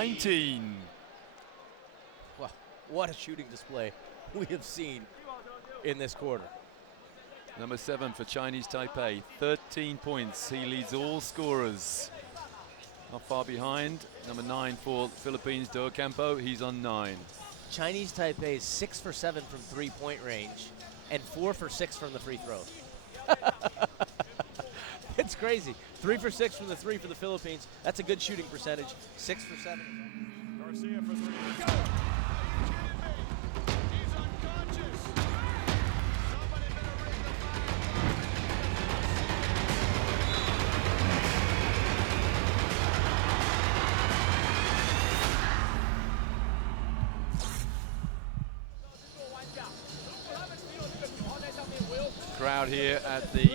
19. Wow, what a shooting display we have seen in this quarter. Number 7 for Chinese Taipei, 13 points. He leads all scorers. Not far behind, number 9 for Philippines, Do Ocampo. He's on 9. Chinese Taipei is 6 for 7 from three-point range and 4 for 6 from the free throw. It's crazy. 3 for 6 from the three for the Philippines. That's a good shooting percentage. 6 for 7. Garcia for three. Go! He's unconscious. Somebody better ring the Crowd here at the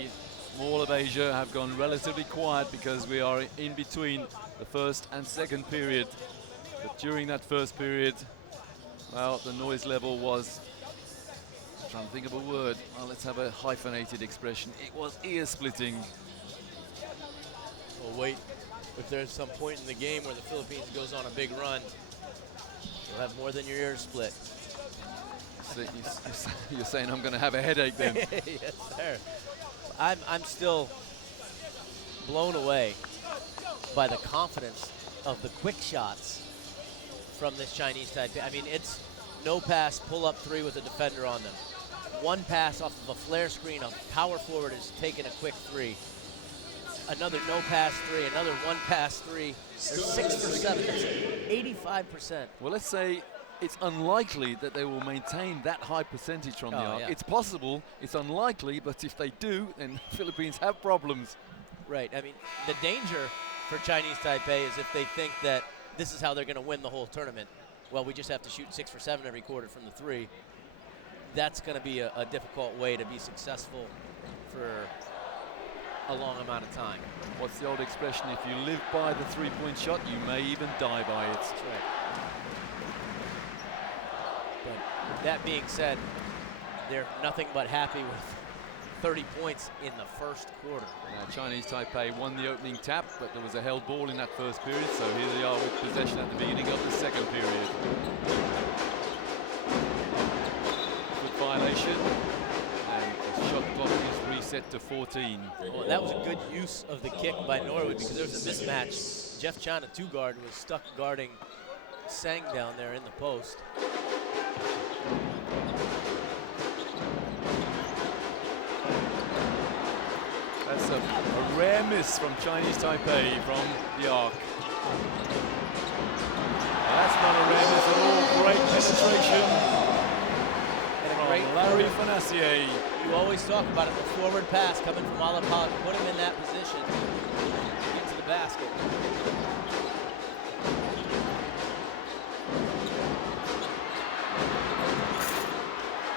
Mall of Asia have gone relatively quiet because we are in between the first and second period. But during that first period, well, the noise level was, I'm trying to think of a word, well, let's have a hyphenated expression. It was ear-splitting. Well, wait, if there's some point in the game where the Philippines goes on a big run, you'll have more than your ears split. So you're saying I'm going to have a headache then? Yes, sir. I'm still blown away by the confidence of the quick shots from this Chinese Taipei. I mean, it's no pass, pull up three with a defender on them. One pass off of a flare screen, a power forward is taking a quick three. Another no pass three, another one pass three. They're 6 for 7, that's 85%. Well, let's say it's unlikely that they will maintain that high percentage from the arc. Yeah. It's possible, it's unlikely, but if they do, then the Philippines have problems. Right, I mean, the danger for Chinese Taipei is if they think that this is how they're going to win the whole tournament. Well, we just have to shoot 6 for 7 every quarter from the three. That's going to be a difficult way to be successful for a long amount of time. What's the old expression? If you live by the three-point shot, you may even die by it. That's right. But that being said, they're nothing but happy with 30 points in the first quarter. Chinese Taipei won the opening tap, but there was a held ball in that first period, so here they are with possession at the beginning of the second period. Good violation, and the shot clock is reset to 14. Well, that was a good use of the kick by Norwood because there was a mismatch. Jeff Chan, a two-guard, was stuck guarding Sang down there in the post. That's a rare miss from Chinese Taipei from the arc. That's not a rare miss at all. Great penetration from Larry Fonacier. You always talk about it, the forward pass coming from Alapad, put him in that position, get to the basket.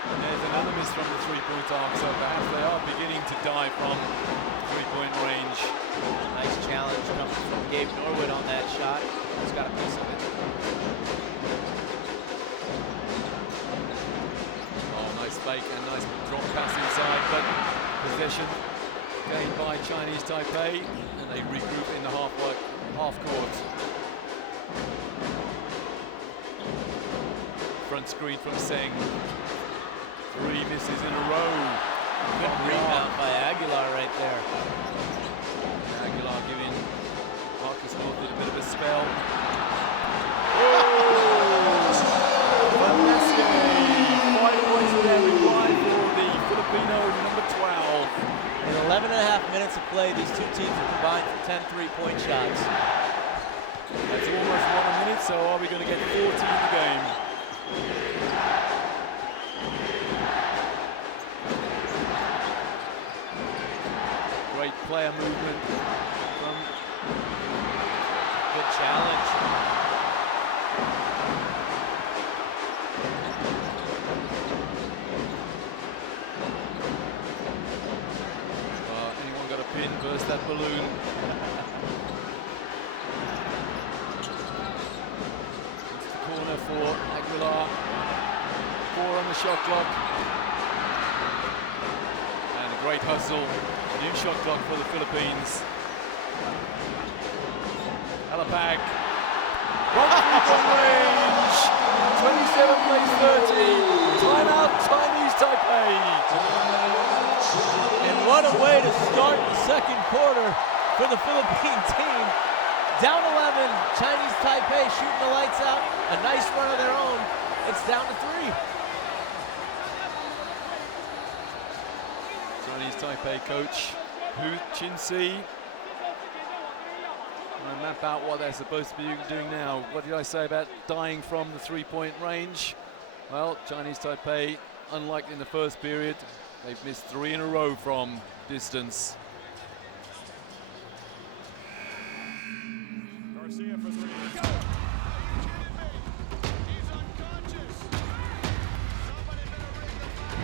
And there's another miss from the three-point arc, so perhaps they are beginning to die from three-point range. Nice challenge coming from Gabe Norwood on that shot. He's got a piece of it. Oh, nice fake and nice drop pass inside, but possession gained by Chinese Taipei, and they regroup in the half court. Front screen from Seng. 3 misses in a row. Good rebound by Aguilar right there. Aguilar giving Marcus Norwood a bit of a spell. Fonacier, 5 points for their reply for the Filipino number 12. In 11.5 minutes of play, these two teams have combined for 10 three-point shots. That's almost 1 minute, so are we going to get 40 in the game? Great player movement from Good challenge. anyone got a pin, burst that balloon. It's the corner for Aguilar. 4 on the shot clock. And a great hustle. New shot clock for the Philippines. Alapag From three-point range. 27 plays 30. Timeout, Chinese Taipei. And what a way to start the second quarter for the Philippine team. Down 11, Chinese Taipei shooting the lights out. A nice run of their own. It's down to 3. Chinese Taipei coach Hu Chin-si. Going to map out what they're supposed to be doing now. What did I say about dying from the three-point range? Well, Chinese Taipei, unlike in the first period, they've missed 3 in a row from distance. Garcia for 3. Go! He's unconscious. Somebody better ring the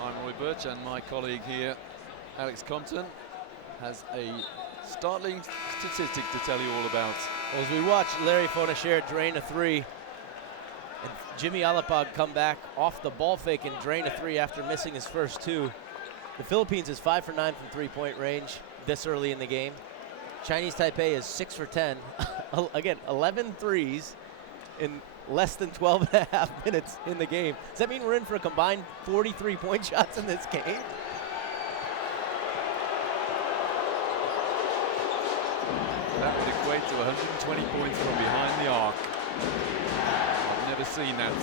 I'm Roy Birch, and my colleague here, Alex Compton, has a startling statistic to tell you all about. Well, as we watch Larry Fonacher drain a 3, and Jimmy Alapag come back off the ball fake and drain a 3 after missing his first 2. The Philippines is 5 for 9 from three-point range this early in the game. Chinese Taipei is 6 for 10. Again, 11 threes in less than 12 and a half minutes in the game. Does that mean we're in for a combined 43 point shots in this game? That would equate to 120 points from behind the arc. I've never seen that. A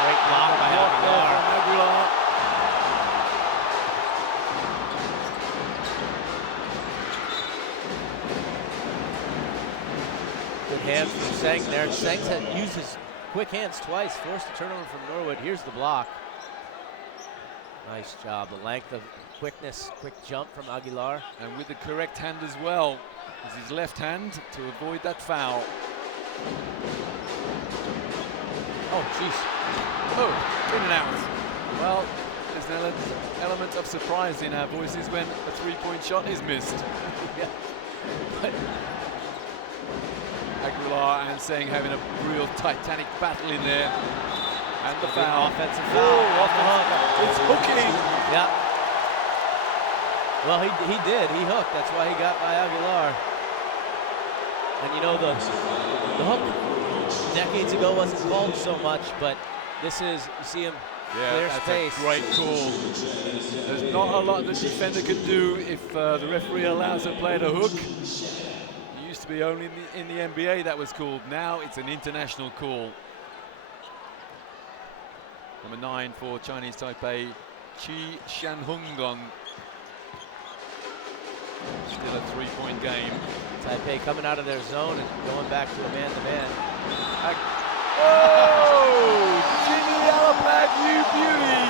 great block by Aguilar. Aguilar. Good hands from Seng there. Seng's had used his quick hands twice, forced a turnover from Norwood. Here's the block. Nice job. The length of quickness, quick jump from Aguilar. And with the correct hand as well, as his left hand to avoid that foul. Oh, jeez. Oh, in and out. Well, there's an element of surprise in our voices when a three-point shot is missed. Yeah. But Aguilar and Seng having a real titanic battle in there. And the foul. Offensive foul. Off the hook. It's hooking. Yeah. Well, he did. He hooked. That's why he got by Aguilar. And you know, the hook decades ago wasn't called so much, but this is, you see him clear that's space. a great call. There's not a lot the defender can do if the referee allows a player to hook. It used to be only in the NBA that was called. Now it's an international call. Number 9 for Chinese Taipei, Chi Shanhunggong. Still a three-point game. Taipei coming out of their zone and going back to a man-to-man. Oh! Jimmy Alapag, you beauty!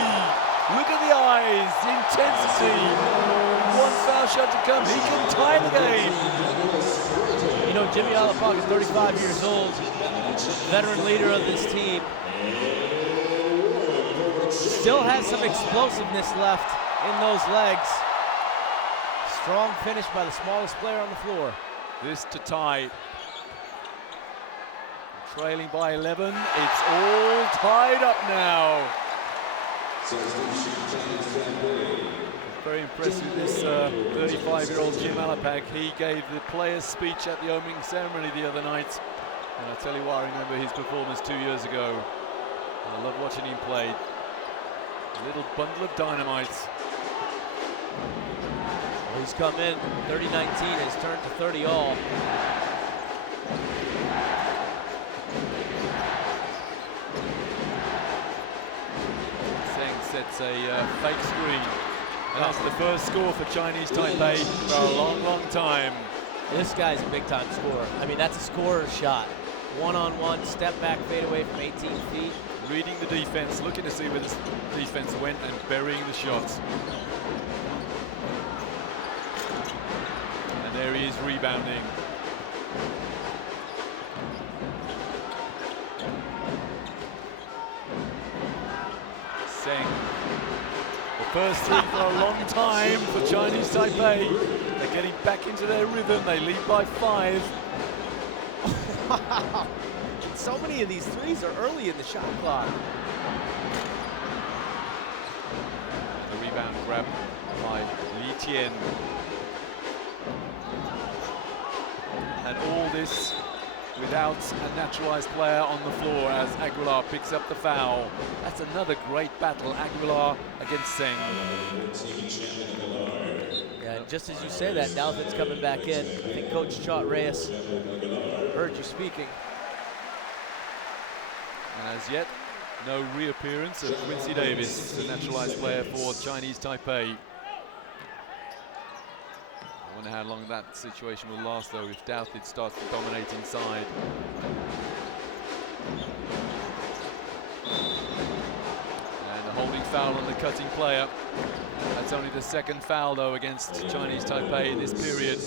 Look at the eyes, intensity. One foul shot to come, he can tie the game. You know, Jimmy Alapag is 35 years old, veteran leader of this team. Still has some explosiveness left in those legs. Strong finish by the smallest player on the floor. This to tie. Trailing by 11, it's all tied up now. Very impressed with this 35-year-old Jim Alapag. He gave the players' speech at the opening ceremony the other night. And I tell you what, I remember his performance 2 years ago. I love watching him play. A little bundle of dynamite. Well, he's come in 30-19, has turned to 30 all. Seng sets a fake screen. And that's the first score for Chinese Taipei for a long, long time. This guy's a big-time scorer. I mean, that's a scorer's shot. One-on-one, step back, fade away from 18 feet. Reading the defense, looking to see where the defense went and burying the shots. And there he is rebounding. Seng. The first three for a long time for Chinese Taipei. They're getting back into their rhythm. They lead by 5. Wow. So many of these threes are early in the shot clock. The rebound grab by Li Tian. And all this without a naturalized player on the floor as Aguilar picks up the foul. That's another great battle, Aguilar against Seng. Yeah, and just as you say that, now that it's coming back in, I think Coach Chot Reyes heard you speaking. And as yet, no reappearance of Quincy Davis, the naturalized player for Chinese Taipei. I wonder how long that situation will last, though, if Douthit starts to dominate inside. And a holding foul on the cutting player. That's only the second foul, though, against Chinese Taipei in this period.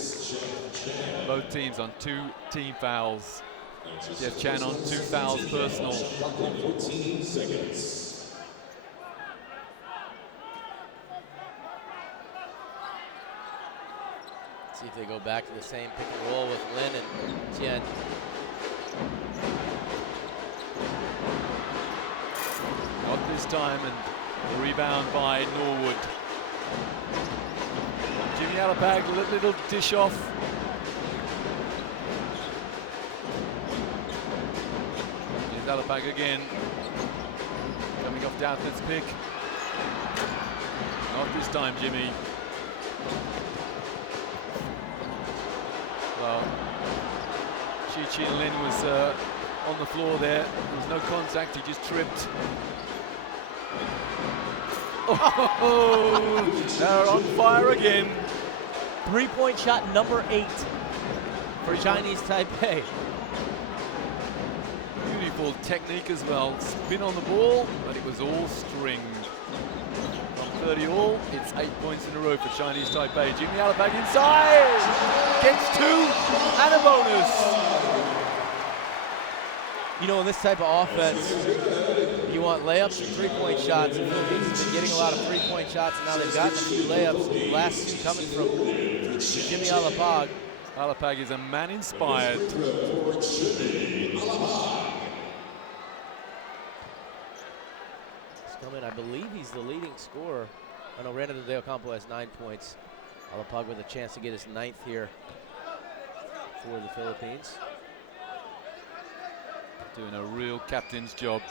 Both teams on 2 team fouls. Jeff Chan on 2 fouls personal. See if they go back to the same pick and roll with Lin and Tian. Not this time, and the rebound by Norwood. Jimmy Alapag, little dish off. Here's Alapag again. Coming off Douthit's pick. Not this time, Jimmy. Well, Chi Lin was on the floor there. There was no contact, he just tripped. Oh, they're on fire again. 3-point shot number 8 for Chinese Taipei. Beautiful technique as well. Spin on the ball, but it was all string. From 30 all, it's 8 points in a row for Chinese Taipei. Jimmy Alapag inside, gets 2 and a bonus. You know, in this type of offense, you want layups and 3-point shots. The Philippines have been getting a lot of 3-point shots, and now they've gotten a few layups. The last 2 coming from Jimmy Alapag. Alapag is a man inspired. He's coming, I believe he's the leading scorer. I know Randall De Ocampo has 9 points. Alapag with a chance to get his 9th here for the Philippines. Doing a real captain's job.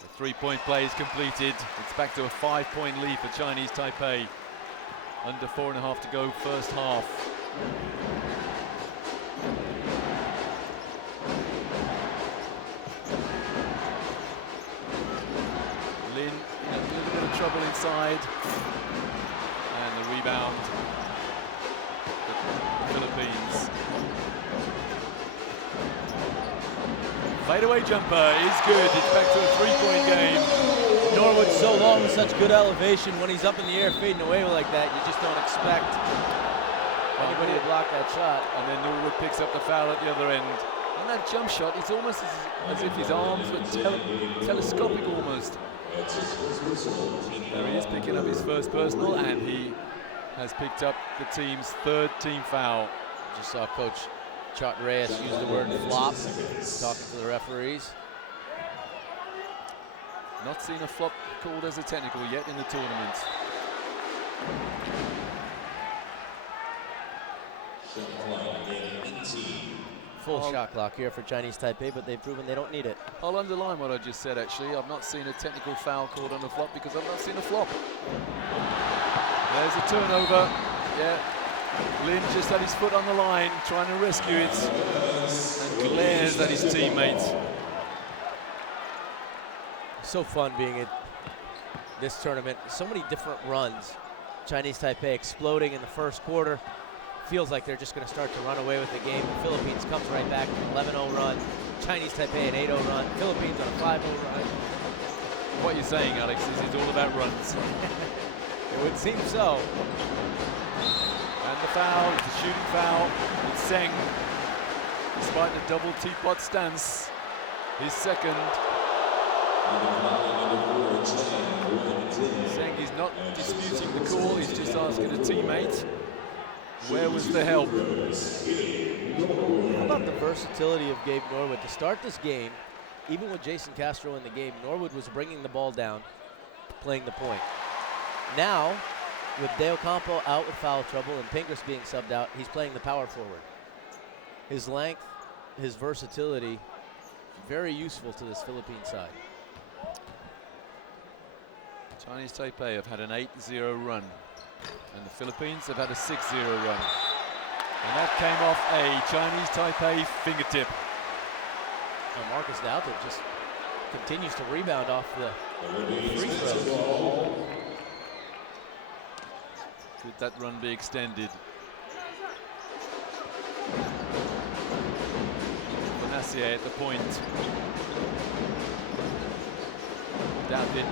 The 3-point play is completed. It's back to a 5-point lead for Chinese Taipei. Under 4.5 to go, first half. Lin in a little bit of trouble inside. And the rebound. The Philippines. Fadeaway jumper is good. It's back to a 3-point game. Norwood so long with such good elevation. When he's up in the air fading away like that, you just don't expect anybody to block that shot. And then Norwood picks up the foul at the other end. And that jump shot, it's almost as if his arms were telescopic almost. There he is picking up his first personal, and he has picked up the team's 3rd team foul. Just saw Coach Chot Reyes use the word flop, talking to the referees. Not seen a flop called as a technical yet in the tournament. Full shot clock here for Chinese Taipei, but they've proven they don't need it. I'll underline what I just said, actually. I've not seen a technical foul called on a flop because I've not seen a flop. There's a turnover. Yeah. Lin just had his foot on the line, trying to rescue it, and glares at his teammates. So fun being at this tournament. So many different runs. Chinese Taipei exploding in the first quarter. Feels like they're just going to start to run away with the game. The Philippines comes right back, 11-0 run. Chinese Taipei an 8-0 run. Philippines on a 5-0 run. What you're saying, Alex, is it's all about runs. It would seem so. And the foul, it's a shooting foul. It's Seng, despite the double teapot stance, his second. Seng is not disputing the call, he's just asking a teammate. Where was the help? How about the versatility of Gabe Norwood? To start this game, even with Jason Castro in the game, Norwood was bringing the ball down, playing the point. Now, with De Ocampo out with foul trouble and Pingris being subbed out, he's playing the power forward. His length, his versatility, very useful to this Philippine side. Chinese Taipei have had an 8-0 run, and the Philippines have had a 6-0 run. And that came off a Chinese Taipei fingertip. Now Marcus Douthit just continues to rebound off the free throws. Could that run be extended? Bonacier at the point. Douthit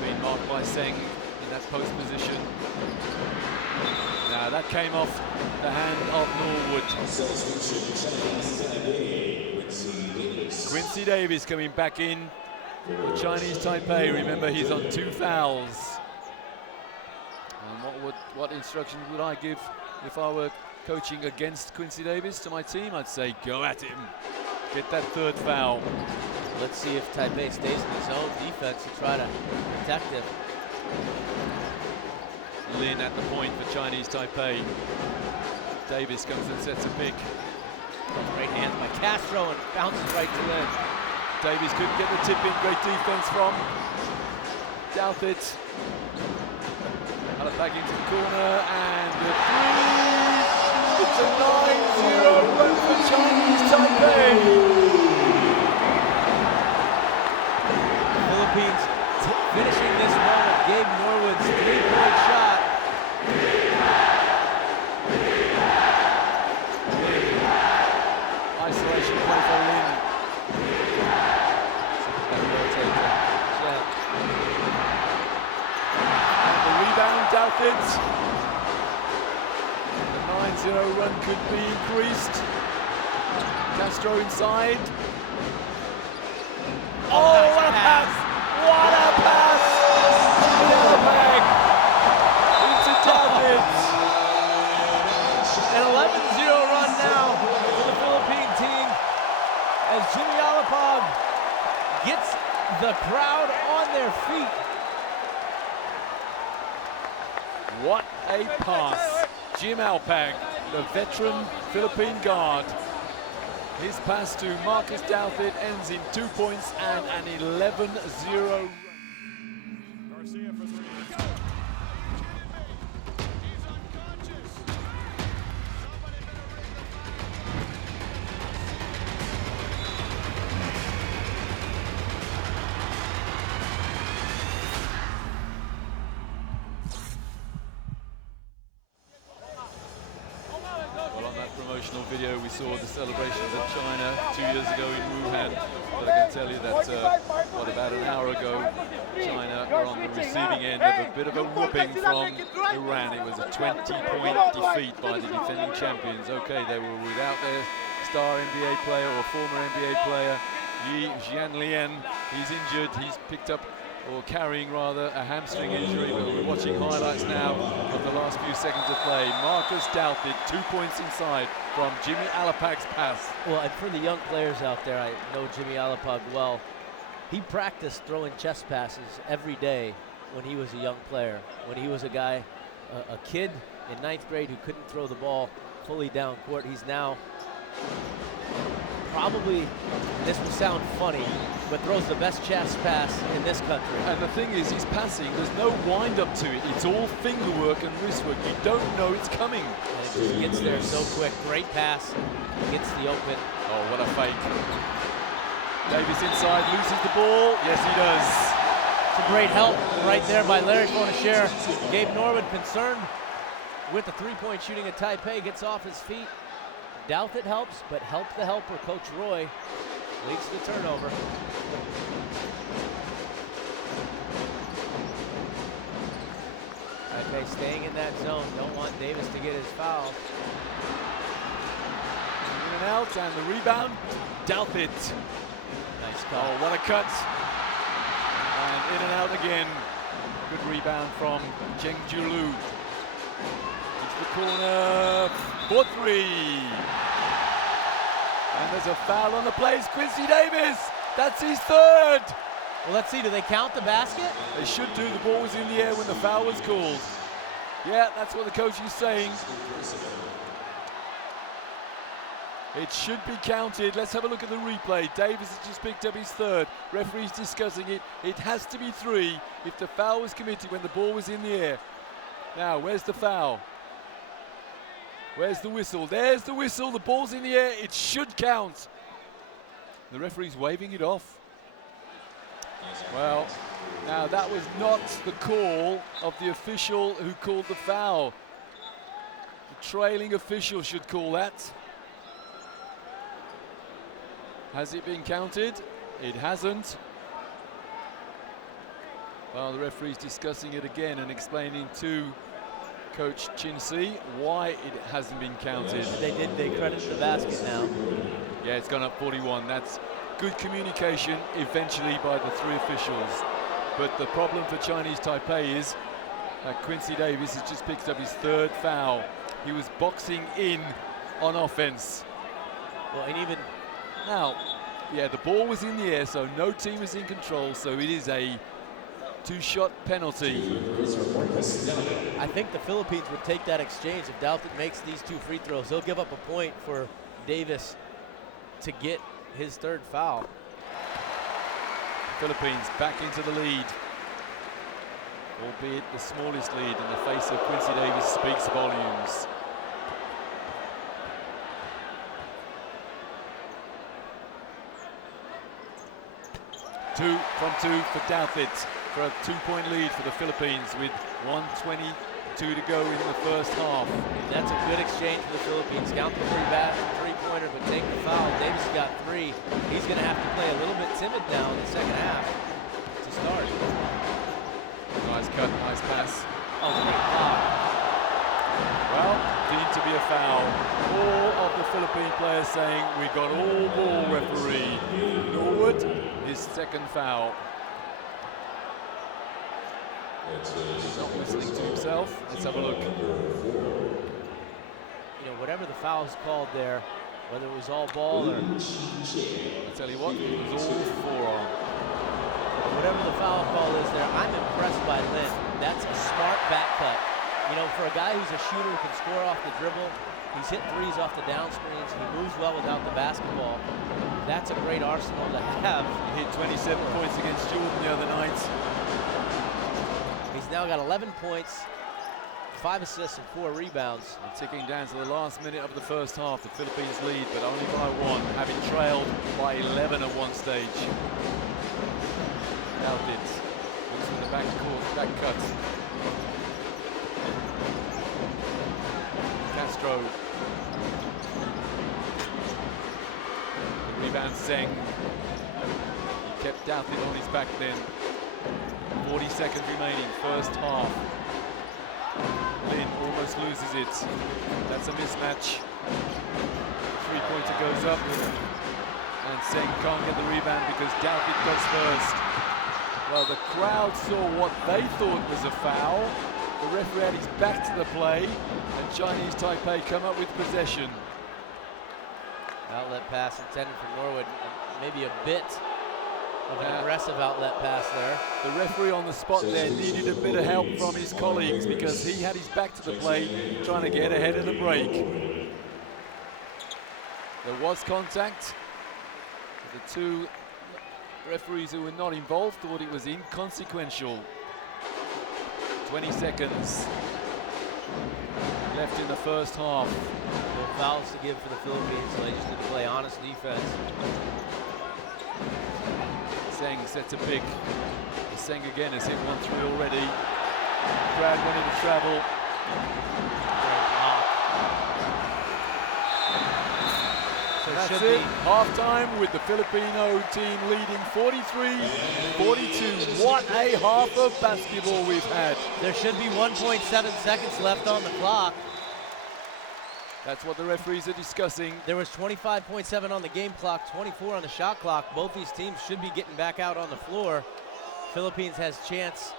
being marked by Seng in that post position. Now that came off the hand of Norwood. Quincy Davis coming back in for Chinese Taipei. Remember, he's on 2 fouls. And what instructions would I give if I were coaching against Quincy Davis to my team? I'd say go at him. Get that 3rd foul. Let's see if Taipei stays in his own defense and try to protect him. Lin at the point for Chinese Taipei. Davis comes and sets a pick. Great hands by Castro and bounces right to Lin. Davis couldn't get the tip in. Great defense from Douthit. Back into the corner and the 3. It's a 9-0 run for Chinese Taipei. Philippines finishing this run with Gabe Norwood's 3-point shot. Isolation play for Lin. Douthit. The 9-0 run could be increased. Castro inside. Oh, what a pass! What a pass! Alapag into Douthit. An 11-0 run now for the Philippine team as Jimmy Alapag gets the crowd on their feet. What a pass. Jim Alapag, the veteran Philippine guard. His pass to Marcus Douthit ends in 2 points and an 11-0. Garcia for 3. He's unconscious. Somebody better Well, on that promotional video, we saw the celebrations of China 2 years ago in Wuhan. But I can tell you that, about an hour ago, China were on the receiving end of a bit of a whooping from Iran. It was a 20-point defeat by the defending champions. Okay, they were without their star NBA player or former NBA player, Yi Jianlian. He's injured. He's picked up, or carrying rather, a hamstring injury, but we're watching highlights now of the last few seconds of play. Marcus Douthit, 2 points inside from Jimmy Alapag's pass. Well, and for the young players out there, I know Jimmy Alapag well. He practiced throwing chest passes every day when he was a young player. When he was a guy, a kid in 9th grade who couldn't throw the ball fully down court. He's now probably, this will sound funny, but throws the best chest pass in this country. And the thing is, he's passing, there's no wind up to it. It's all finger work and wrist work. You don't know it's coming. And it just gets there so quick. Great pass, gets the open. Oh, what a fake. Davis inside, loses the ball. Yes, he does. It's a great help right there by Larry Fonasher. Gabe Norwood concerned with the 3-point shooting at Taipei, gets off his feet. Douthit helps, but help the helper, Coach Roy, leads to the turnover. Taipei staying in that zone. Don't want Davis to get his foul. In and out, and the rebound, Douthit. Nice call. Oh, what a cut. And in and out again. Good rebound from Cheng Julu. He's the corner for three. And there's a foul on the play. It's Quincy Davis. That's his third. Well, let's see. Do they count the basket? They should do. The ball was in the air when the foul was called. Yeah, that's what the coach is saying. It should be counted. Let's have a look at the replay. Davis has just picked up his third. Referee's discussing it. It has to be three if the foul was committed when the ball was in the air. Now, where's the foul? Where's the whistle? There's the whistle. The ball's in the air. It should count. The referee's waving it off. Well, now that was not the call of the official who called the foul. The trailing official should call that. Has it been counted? It hasn't. Well, the referee's discussing it again and explaining to Coach Chinsey why it hasn't been counted. They credited the basket now. Yeah, it's gone up 41. That's good communication eventually by the three officials. But the problem for Chinese Taipei is that Quincy Davis has just picked up his third foul. He was boxing in on offense. Well, and even now, yeah, the ball was in the air, so no team is in control, so it is a two-shot penalty. I think the Philippines would take that exchange if Douthit makes these two free throws. They'll give up a point for Davis to get his third foul. Philippines back into the lead, albeit the smallest lead in the face of Quincy Davis speaks volumes. Two from two for Douthit for a 2-point lead for the Philippines with 1:22 to go in the first half. That's a good exchange for the Philippines. Count the three-pointer, but take the foul. Davis got three. He's going to have to play a little bit timid now in the second half to start. Nice cut, nice pass. Oh, great block. Well, deemed to be a foul. All of the Philippine players saying, we got all ball, referee. Norwood, his second foul. He's not whistling to himself. Let's have a look. You know, whatever the foul is called there, whether it was all ball or... I'll tell you what, it was all forearm. Whatever the foul call is there, I'm impressed by Lin. That's a smart back cut. You know, for a guy who's a shooter who can score off the dribble, he's hit threes off the down screens, he moves well without the basketball. That's a great arsenal to have. He hit 27 points against Jordan the other night. He's now got 11 points, 5 assists and 4 rebounds. And ticking down to the last minute of the first half, the Philippines lead, but only by 1, having trailed by 11 at one stage. Douthit looks for the back cut. Castro. The rebound Zeng. He kept Douthit on his back then. 40 seconds remaining, first half. Lin almost loses it. That's a mismatch. Three-pointer goes up. And Zeng can't get the rebound because Douthit goes first. Well, the crowd saw what they thought was a foul. The referee had his back to the play, and Chinese Taipei come up with possession. Outlet pass intended for Norwood. Maybe a bit of an aggressive outlet pass there. The referee on the spot there needed a bit of help from his colleagues because he had his back to the play, trying to get ahead of the break. There was contact. The two referees who were not involved thought it was inconsequential. 20 seconds left in the first half. No fouls to give for the Philippines, so they just need to play honest defense. Zeng sets a pick. Zeng again has hit 1-3 already. Crowd wanted to travel. So that's it. Half-time with the Filipino team leading 43-42. What a half of basketball we've had. There should be 1.7 seconds left on the clock. That's what the referees are discussing. There was 25.7 on the game clock, 24 on the shot clock. Both these teams should be getting back out on the floor. Philippines has chance.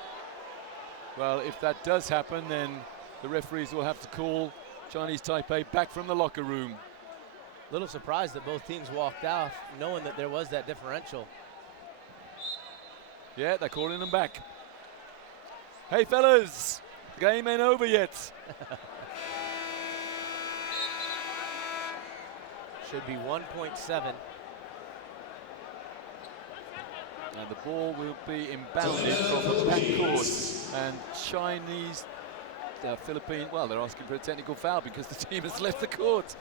Well, if that does happen, then the referees will have to call Chinese Taipei back from the locker room. Little surprised that both teams walked off knowing that there was that differential. Yeah, they're calling them back. Hey fellas, the game ain't over yet. Should be 1.7. And the ball will be inbounded from the back court. And Chinese, Philippine, well, they're asking for a technical foul because the team has left the court.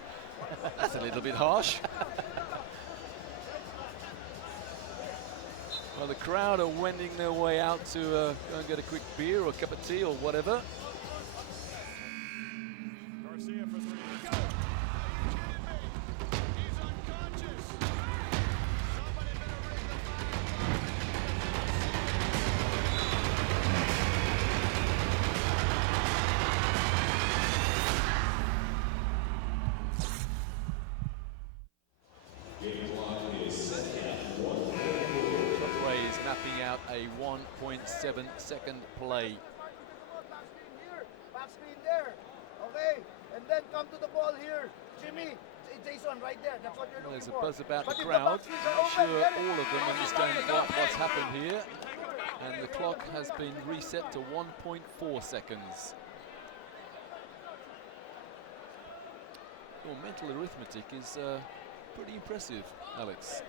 That's a little bit harsh. Well, the crowd are wending their way out to go and get a quick beer or a cup of tea or whatever. Garcia for three. Go. He's unconscious. Somebody better ring the Ray is mapping out a 1.7-second play. Back screen there. Okay, and then come to the ball here. Jimmy, Jason, right there. That's what you're looking There's a for. buzz about But the if crowd. back screens are Not open, sure get it. all of them understand what's happened here. And the clock has been reset to 1.4 seconds. Your mental arithmetic is pretty impressive, Alex.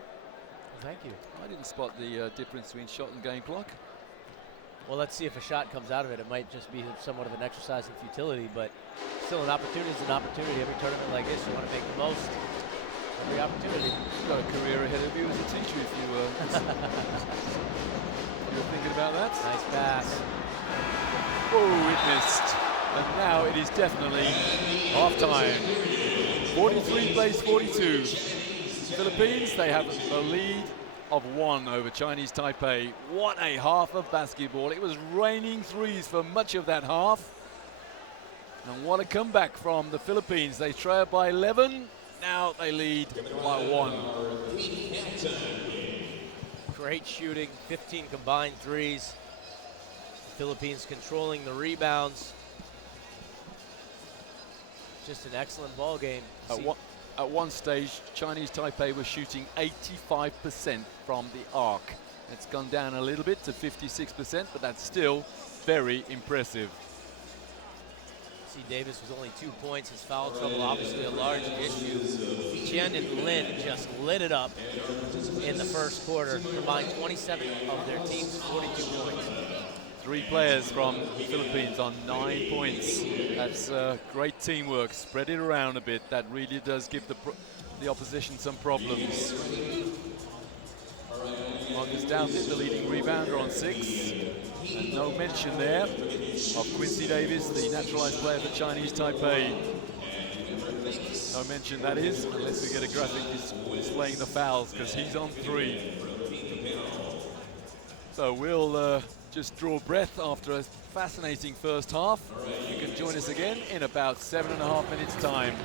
Thank you. I didn't spot the difference between shot and game clock. Well, let's see if a shot comes out of it. It might just be somewhat of an exercise in futility, but still an opportunity is an opportunity. Every tournament like this, you want to make the most of every opportunity. You've got a career ahead of you as a teacher if you were thinking about that. Nice pass. Oh, it missed. And now it is definitely half-time. 43 plays 42. Philippines, they have a lead of 1 over Chinese Taipei. What a half of basketball. It was raining threes for much of that half. And what a comeback from the Philippines. They trail by 11. Now they lead by 1. Great shooting, 15 combined threes. The Philippines controlling the rebounds. Just an excellent ball game. At one stage, Chinese Taipei was shooting 85% from the arc. It's gone down a little bit to 56%, but that's still very impressive. See, Davis was only 2 points. His foul trouble, obviously a large issue. Chen and Lin just lit it up in the first quarter, combined 27 of their team's 42 points. 3 players from the Philippines on 9 points. That's great teamwork. Spread it around a bit. That really does give the opposition some problems. Marcus Douthit, the leading rebounder, on 6. And no mention there of Quincy Davis, the naturalized player for Chinese Taipei. No mention, that is, unless we get a graphic displaying the fouls, because he's on 3. So we'll just draw breath after a fascinating first half. You can join us again in about 7.5 minutes' time.